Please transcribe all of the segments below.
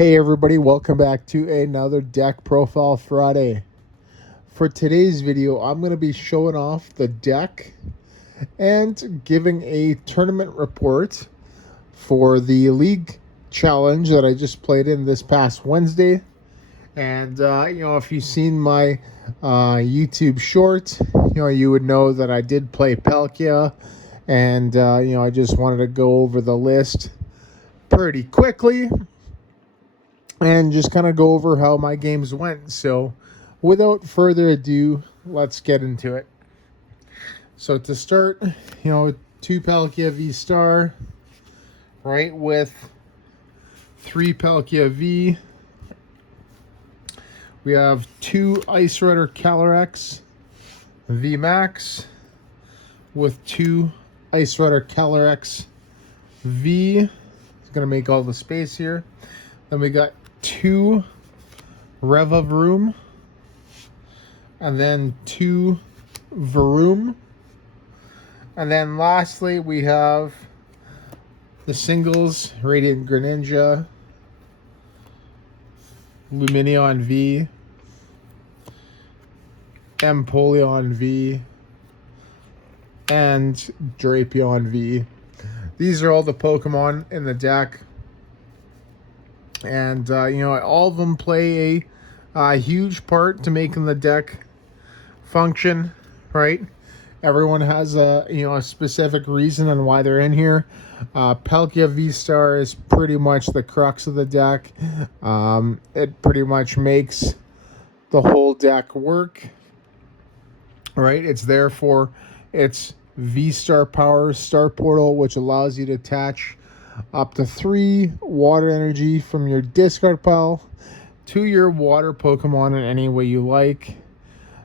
Hey everybody, welcome back to another Deck Profile Friday. For today's video, I'm going to be showing off the deck and giving a tournament report for the League Challenge that I just played in this past Wednesday. And, if you've seen my YouTube short, you would know that I did play Palkia. And, I just wanted to go over the list pretty quickly and just kind of go over how my games went. So without further ado, let's get into it. So to start, 2 Palkia VStar, right, with 3 Palkia V. We have 2 Ice Rider Calyrex VMax with 2 Ice Rider Calyrex V. It's going to make all the space here. Then we got 2 Revavroom, and then 2 Varoom, and then lastly we have the singles Radiant Greninja, Lumineon V, Empoleon V, and Drapion V. These are all the Pokemon in the deck. And, all of them play a huge part to making the deck function, right? Everyone has a specific reason on why they're in here. Palkia VStar is pretty much the crux of the deck. It pretty much makes the whole deck work, right? It's there for its VStar Power Star Portal, which allows you to attach up to 3 water energy from your discard pile to your water Pokemon in any way you like.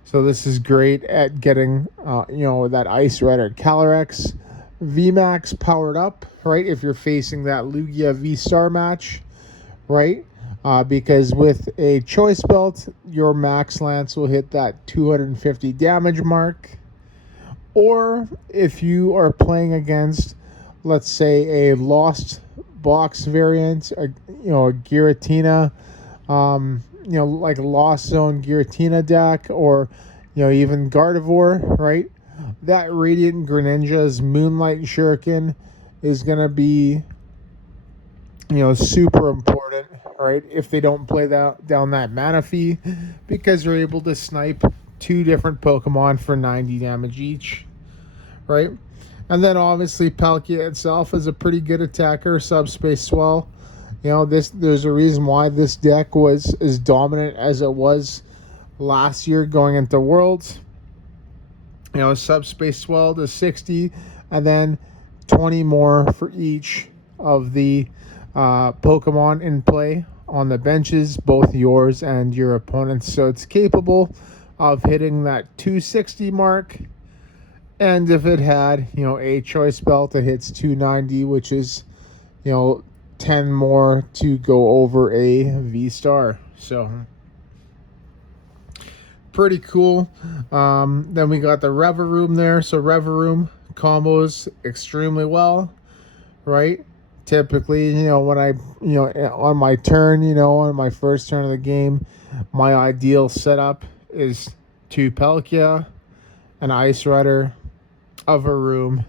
So this is great at getting, that Ice Rider Calyrex VMax powered up, right? If you're facing that Lugia V-Star match, right? Because with a Choice Belt, your Max Lance will hit that 250 damage mark. Or if you are playing against, let's say, a Lost Box variant, a Giratina, like a Lost Zone Giratina deck, or, even Gardevoir, right? That Radiant Greninja's Moonlight Shuriken is going to be, super important, right? If they don't play down that mana fee, because they're able to snipe 2 different Pokemon for 90 damage each, right? And then obviously Palkia itself is a pretty good attacker, Subspace Swell. There's a reason why this deck was as dominant as it was last year going into Worlds. Subspace Swell to 60, and then 20 more for each of the Pokemon in play on the benches, both yours and your opponent's. So it's capable of hitting that 260 mark. And if it had, a Choice Belt, it hits 290, which is, 10 more to go over a V-Star. So, pretty cool. Then we got the Revavroom there. So, Revavroom combos extremely well, right? Typically, when I, on my turn, on my first turn of the game, my ideal setup is 2 Palkia, an Ice Rider, a Varoom,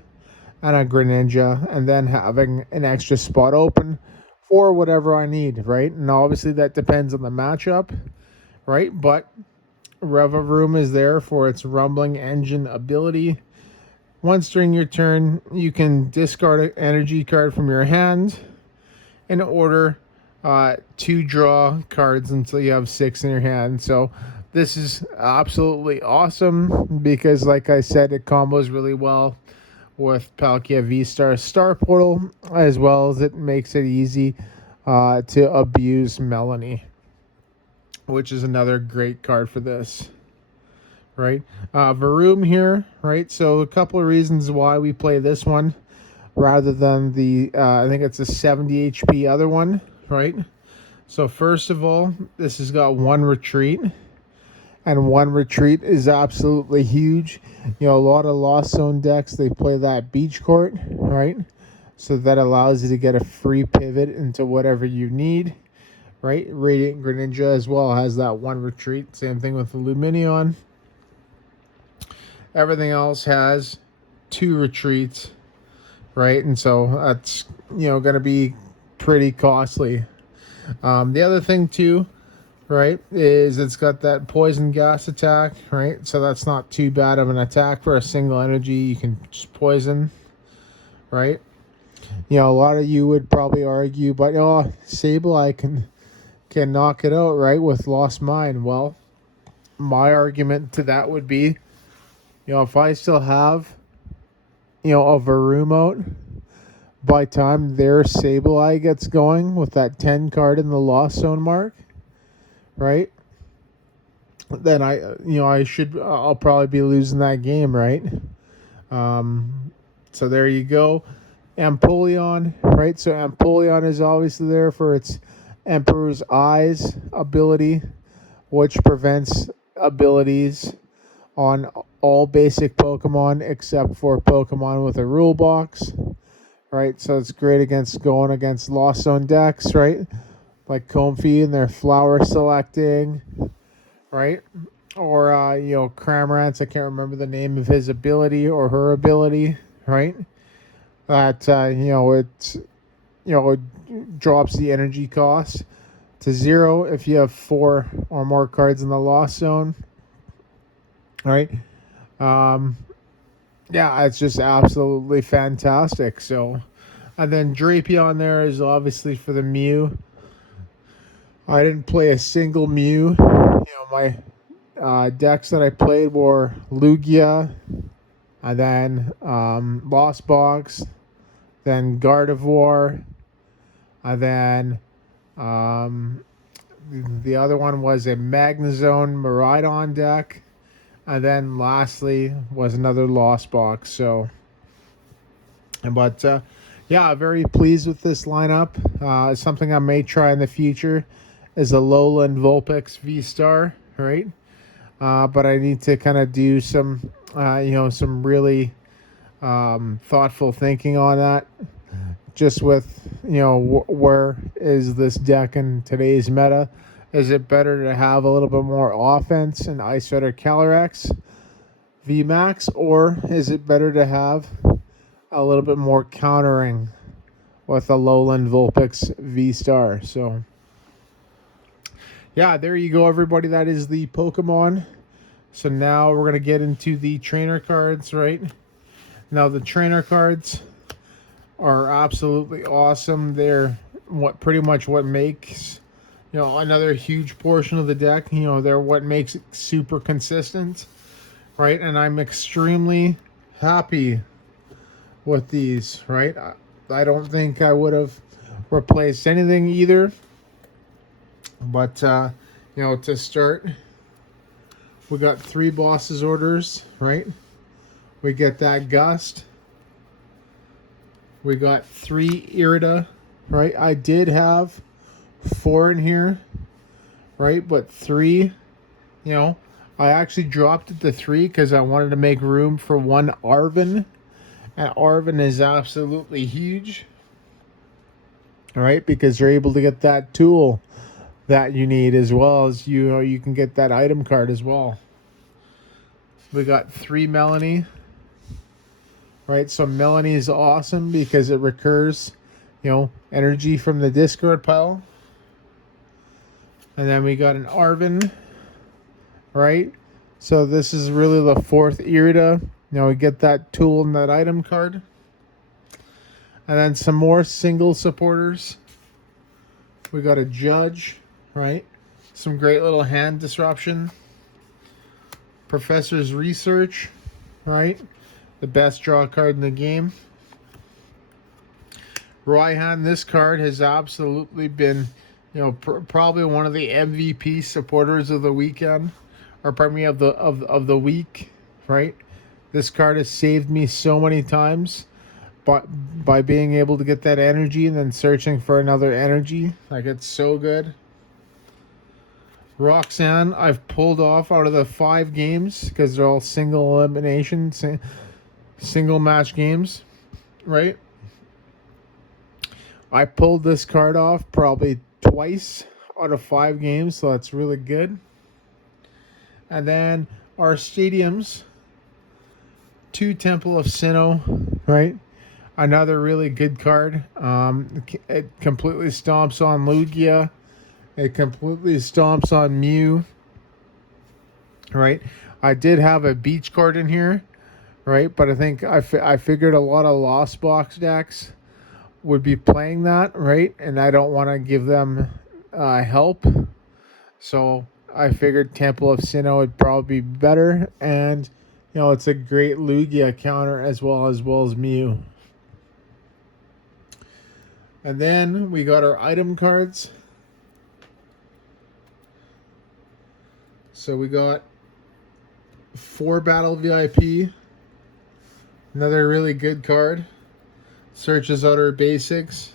and a Greninja, and then having an extra spot open for whatever I need, right? And obviously that depends on the matchup, right? But Revavroom is there for its rumbling engine ability. Once during your turn, you can discard an energy card from your hand in order to draw cards until you have 6 in your hand. So this is absolutely awesome because, like I said, it combos really well with Palkia VStar Star Portal, as well as it makes it easy to abuse Melony, which is another great card for this, right? Varoom here, right? So a couple of reasons why we play this one rather than the, I think it's a 70 HP other one, right? So first of all, this has got 1 retreat. And 1 retreat is absolutely huge. A lot of Lost Zone decks, they play that Beach Court, right? So that allows you to get a free pivot into whatever you need, right? Radiant Greninja as well has that one retreat. Same thing with the Lumineon. Everything else has 2 retreats, right? And so that's, going to be pretty costly. The other thing too, right, is it's got that poison gas attack, right? So that's not too bad of an attack for a single energy. You can just poison, right? A lot of you would probably argue, but Sableye can knock it out, right, with Lost Mine. Well, my argument to that would be, if I still have, a Varoom out by time their Sableye gets going with that 10 card in the Lost Zone mark, right? Then I'll probably be losing that game, right? So there you go. Empoleon, right? So Empoleon is obviously there for its Emperor's Eyes ability, which prevents abilities on all basic Pokemon except for Pokemon with a rule box, right? So it's great against going against Lost Zone decks, right? Like Comfey and their flower selecting, right? Or, Cramorant, I can't remember the name of his ability or her ability, right? That, it drops the energy cost to 0 if you have 4 or more cards in the Lost Zone, right? Yeah, it's just absolutely fantastic. So, and then Drapion there is obviously for the Mew. I didn't play a single Mew. My decks that I played were Lugia, and then Lost Box, then Gardevoir, and then the other one was a Magnezone Miraidon deck, and then lastly was another Lost Box. So, but yeah, very pleased with this lineup. Something I may try in the future is a Lola and Vulpix V-Star, right? But I need to kind of do some, some really thoughtful thinking on that. Just with, where is this deck in today's meta? Is it better to have a little bit more offense in Ice Rider Calyrex VMax, or is it better to have a little bit more countering with a Lowland Vulpix V-Star? So, yeah, there you go, everybody. That is the Pokemon. So now we're going to get into the trainer cards, right? Now, the trainer cards are absolutely awesome. They're pretty much what makes, another huge portion of the deck. They're what makes it super consistent, right? And I'm extremely happy with these, right? I don't think I would have replaced anything either. But, to start, we got 3 bosses orders, right? We get that Gust. We got 3 Irida, right? I did have 4 in here, right? But 3, I actually dropped it to 3 because I wanted to make room for 1 Arven. And Arven is absolutely huge, right? Because you're able to get that tool that you need, as well as you can get that item card as well. We got 3 Melony, right? So Melony is awesome because it recurs, energy from the discard pile. And then we got an Arven, right? So this is really the 4th Irida. We get that tool and that item card. And then some more single supporters. We got a Judge, right? Some great little hand disruption. Professor's Research, right? The best draw card in the game. Raihan, this card has absolutely been, probably one of the MVP supporters of the weekend, or pardon me, of the week, right? This card has saved me so many times, but by being able to get that energy and then searching for another energy, like, it's so good. Roxanne, I've pulled off out of the 5 games because they're all single elimination, single match games, right? I pulled this card off probably twice out of 5 games, so that's really good. And then our stadiums, 2 Temple of Sinnoh, right? Another really good card. It completely stomps on Lugia. It completely stomps on Mew, right? I did have a beach card in here, right? But I think I figured a lot of Lost Box decks would be playing that, right? And I don't want to give them help. So I figured Temple of Sinnoh would probably be better. And, you know, it's a great Lugia counter as well as Mew. And then we got our item cards. So we got 4 Battle VIP. Another really good card. Searches out our basics.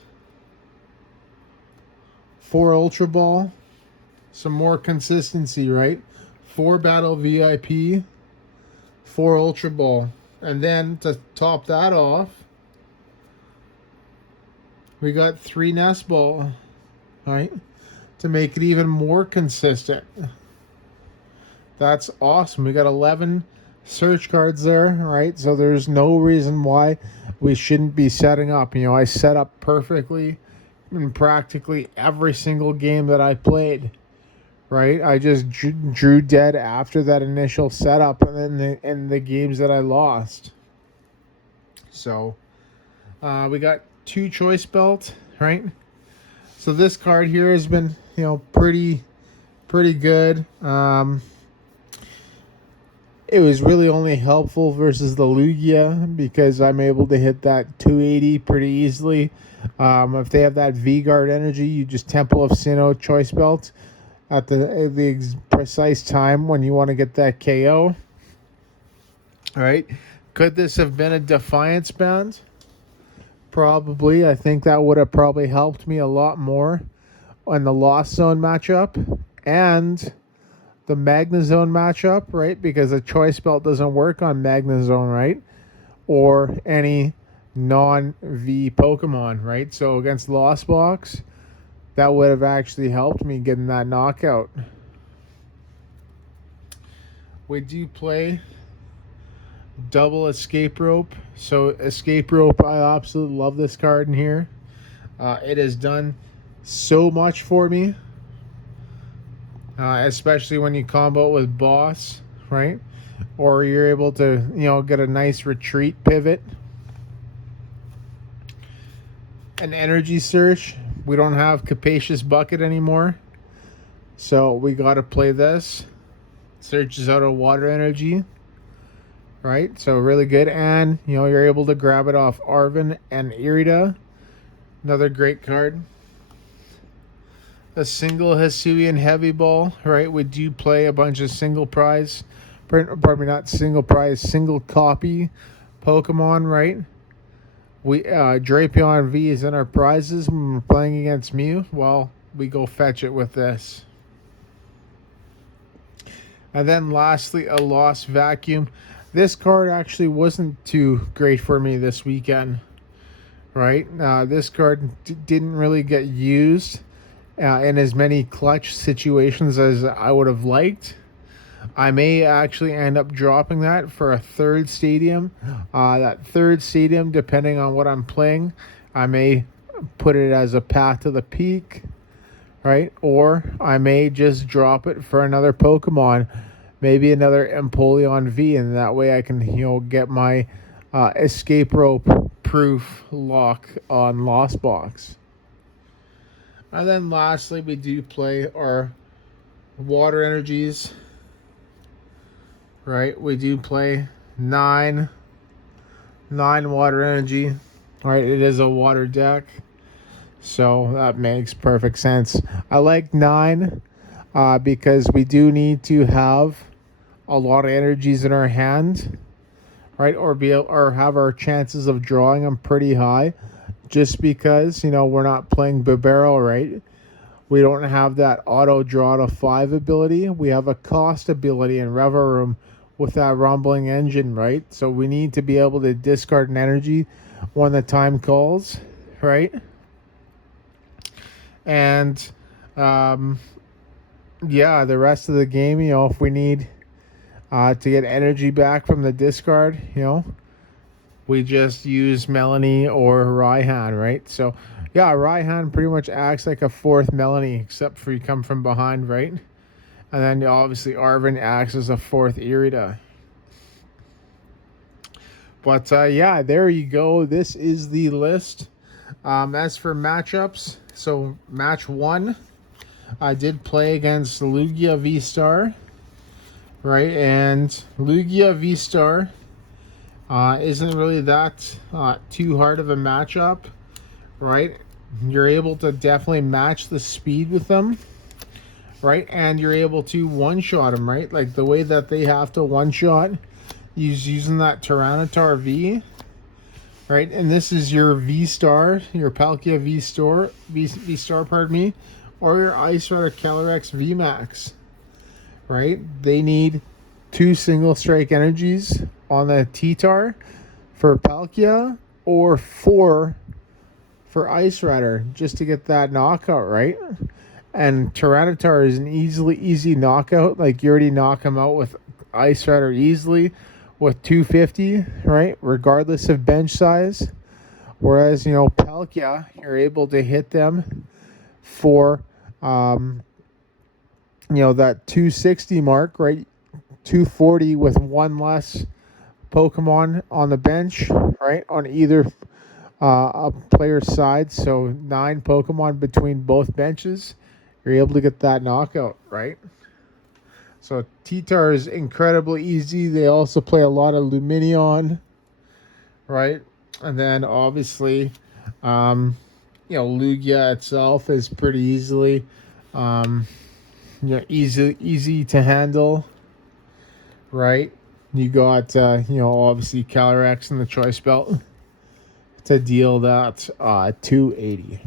4 Ultra Ball. Some more consistency, right? 4 Battle VIP. 4 Ultra Ball. And then to top that off, we got 3 Nest Ball, right? To make it even more consistent. That's awesome. We got 11 search cards there, right? So there's no reason why we shouldn't be setting up. You know, I set up perfectly in practically every single game that I played, right? I just drew dead after that initial setup and then in the games that I lost. So we got 2 Choice Belt, right? So this card here has been, you know, pretty good. It was really only helpful versus the Lugia because I'm able to hit that 280 pretty easily. If they have that VGuard Energy, you just Temple of Sinnoh Choice Belt at the precise time when you want to get that KO. All right. Could this have been a Defiance band? Probably. I think that would have probably helped me a lot more on the Lost Zone matchup and the Magnezone matchup, right? Because the Choice Belt doesn't work on Magnezone, right? Or any non-V Pokemon, right? So against Lost Box, that would have actually helped me getting that knockout. We do play double Escape Rope. So Escape Rope, I absolutely love this card in here. It has done so much for me. Especially when you combo it with Boss, right? Or you're able to, you know, get a nice retreat pivot. An energy search. We don't have Capacious Bucket anymore. So we got to play this. Searches out a water energy. Right? So really good. And, you know, you're able to grab it off Arven and Irida. Another great card. A single Hisuian Heavy Ball, right? We do play a bunch of single prize, probably not single prize, single copy Pokemon, right? We Drapion V is in our prizes when we're playing against Mew. Well, we go fetch it with this. And then lastly, a Lost Vacuum. This card actually wasn't too great for me this weekend, right? This card didn't really get used in as many clutch situations as I would have liked. I may actually end up dropping that for a 3rd stadium. That 3rd stadium, depending on what I'm playing, I may put it as a Path to the Peak, right? Or I may just drop it for another Pokemon, maybe another Empoleon V, and that way I can, you know, get my Escape Rope proof lock on Lost Box. And then lastly, we do play our water energies, right? We do play 9 water energy, right? It is a water deck, so that makes perfect sense. I like 9 because we do need to have a lot of energies in our hand, right? Or have our chances of drawing them pretty high. Just because, you know, we're not playing Bibarel, right? We don't have that auto draw to 5 ability. We have a cost ability in Revavroom with that rumbling engine, right? So we need to be able to discard an energy when the time calls, right? And Yeah, the rest of the game, if we need to get energy back from the discard, we just use Melony or Raihan, right? So, yeah, Raihan pretty much acts like a fourth Melony, except for you come from behind, right? And then obviously Arven acts as a fourth Irida. But yeah, there you go. This is the list. As for matchups, so match 1, I did play against Lugia V-Star, right? And Lugia V-Star isn't really that too hard of a matchup, right? You're able to definitely match the speed with them, right? And you're able to one-shot them, right? Like the way that they have to one-shot is using that Tyranitar V, right? And this is your V-Star, your Palkia V-Star, pardon me, or your Ice Rider Calyrex VMax, right? They need 2 single strike energies on the T-Tar for Palkia, or 4 for Ice Rider, just to get that knockout, right? And Tyranitar is an easy knockout. Like, you already knock him out with Ice Rider easily with 250, right? Regardless of bench size. Whereas, Palkia, you're able to hit them for, that 260 mark, right? 240 with 1 less Pokemon on the bench, right? On either a player's side. So 9 Pokemon between both benches. You're able to get that knockout, right? So T-Tar is incredibly easy. They also play a lot of Lumineon, right? And then obviously, Lugia itself is pretty easily, easy to handle, right? You got, obviously Calyrex in the choice belt to deal that 280.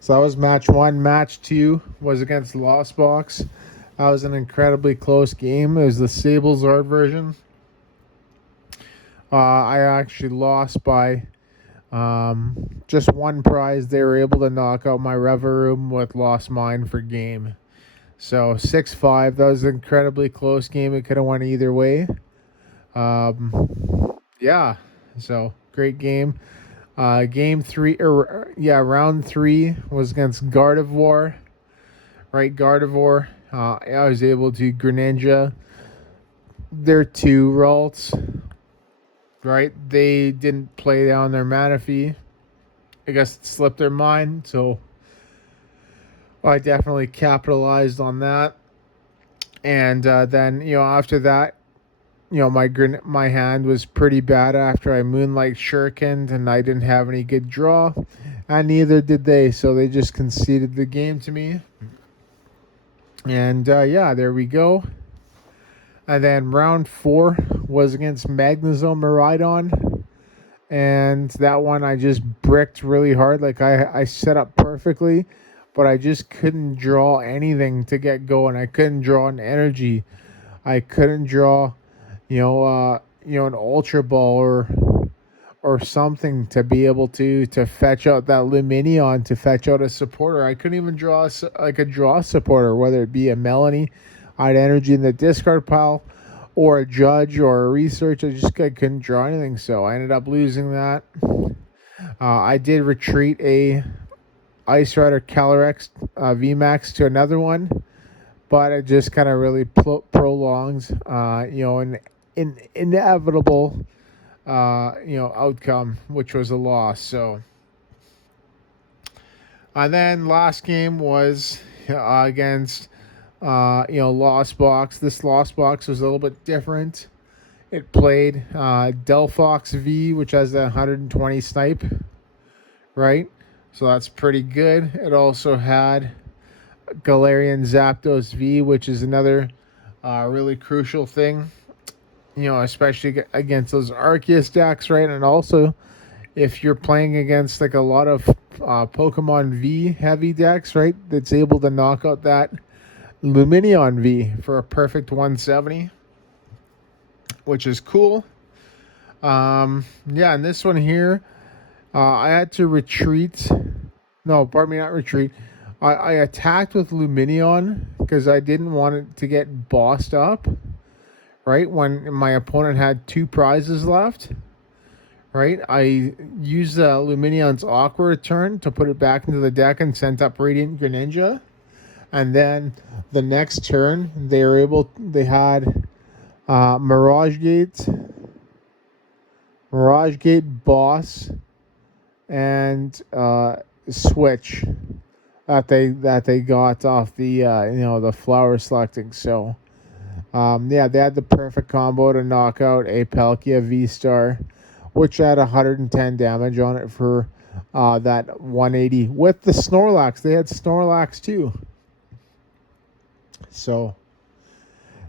So that was match 1. Match 2 was against Lost Box. That was an incredibly close game. It was the Sable Zard version. I actually lost by just 1 prize. They were able to knock out my Revavroom with Lost Mine for game. So 6-5. That was an incredibly close game. It could have went either way. Yeah. So great game. Game 3, round 3 was against Gardevoir. Right, Gardevoir. I was able to Greninja their 2 Ralts. Right, they didn't play down their Manaphy. I guess it slipped their mind, so I definitely capitalized on that. And then, after that, my hand was pretty bad after I Moonlight Shurikened, and I didn't have any good draw, and neither did they, so they just conceded the game to me. And yeah, there we go. And then round 4 was against Magnezone Miraidon, and that one I just bricked really hard. Like, I set up perfectly, but I just couldn't draw anything to get going. I couldn't draw an energy. I couldn't draw an Ultra Ball or something to be able to fetch out that Lumineon, to fetch out a supporter. I couldn't even draw a draw supporter, whether it be a Melony, I had energy in the discard pile, or a Judge or a Research. I couldn't draw anything, so I ended up losing that. I did retreat a Ice Rider Calyrex VMax to another one, but it just kind of really prolongs, an inevitable, outcome, which was a loss. So, and then last game was against, Lost Box. This Lost Box was a little bit different. It played Delphox V, which has the 120 snipe, right? So that's pretty good. It also had Galarian Zapdos V, which is another really crucial thing, especially against those Arceus decks, right? And also, if you're playing against like a lot of Pokemon V heavy decks, right, that's able to knock out that Lumineon V for a perfect 170, which is cool. Yeah, and this one here, I had to retreat. No, pardon me, not retreat. I attacked with Lumineon because I didn't want it to get bossed up, right? When my opponent had 2 prizes left, right? I used Lumineon's awkward turn to put it back into the deck and sent up Radiant Greninja. And then the next turn, they had Mirage Gate, Boss, and Switch that they got off the the flower selecting. So yeah, they had the perfect combo to knock out a Palkia V-Star, which had 110 damage on it for that 180 with the Snorlax. They had Snorlax too. So,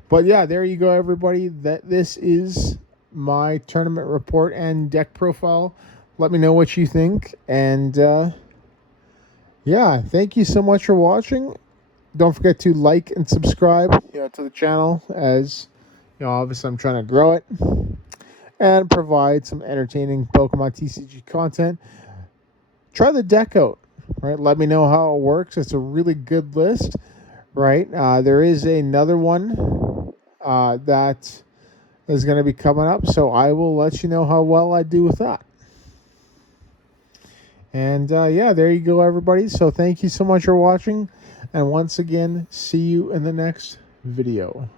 but yeah, there you go, everybody. This is my tournament report and deck profile. Let me know what you think, and yeah, thank you so much for watching. Don't forget to like and subscribe, to the channel, as obviously I'm trying to grow it and provide some entertaining Pokemon TCG content. Try the deck out, right? Let me know how it works. It's a really good list, right? There is another one that is going to be coming up, so I will let you know how well I do with that. And yeah, there you go, everybody. So thank you so much for watching. And once again, see you in the next video.